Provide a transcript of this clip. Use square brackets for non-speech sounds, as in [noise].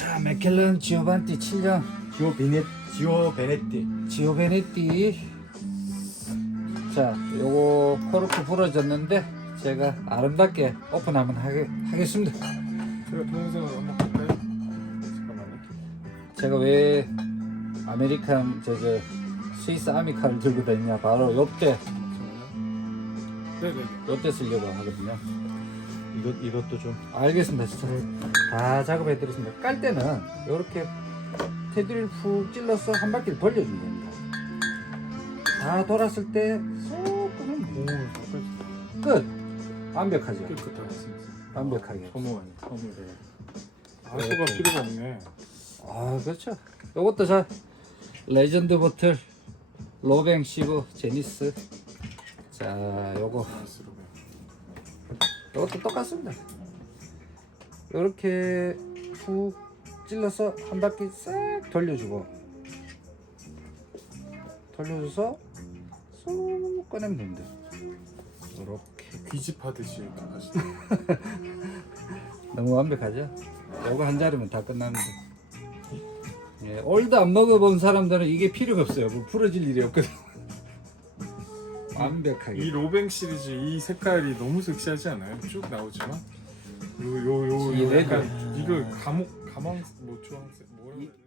자, 맥켈런 지오반티 7년 지오 베네 지오 베네티. 지오 베네띠. 자, 요거 코르크 부러졌는데 제가 아름답게 오픈하면 하게, 하겠습니다. 제가 동영상을 한번 볼까요? 잠깐만요. 제가 왜 아메리칸 저저 스위스 아미카를 들고 다니냐 바로 요때 잠깐만요. 네네. 요때 쓰려고 하거든요. 이것 이것도 좀 알겠습니다. 진짜 다 작업해 드렸습니다. 깔 때는 이렇게 테두리를 푹 찔러서 한 바퀴를 돌려주면 됩니다. 다 돌았을 오, 잠깐 끝. 완벽하죠. 깨끗하겠습니다. 완벽하게. 어머, 어머. 네. 아수가 필요가 없네. 아 그렇죠. 요것도 자 레전드 보틀 로뱅 시브 제니스. 자 요거. 이것도 똑같습니다. 이렇게 훅 찔러서 한 바퀴 싹 돌려주고 돌려줘서 쏙 꺼내면 됩니다. 이렇게 귀집하듯이 이렇게. [laughs] 너무 완벽하죠? 이거 한 자리면 다 끝납니다. 예, 올드 안 먹어본 사람들은 이게 필요가 없어요. 뭐 부러질 일이 없거든. 완벽하게. 이 로뱅 시리즈 이 색깔이 너무 섹시하지 않아요? 쭉 나오지만 요요요 이 레드. 약간 이거 감옥 가망 뭐 주황색 뭐라고 해야 되나?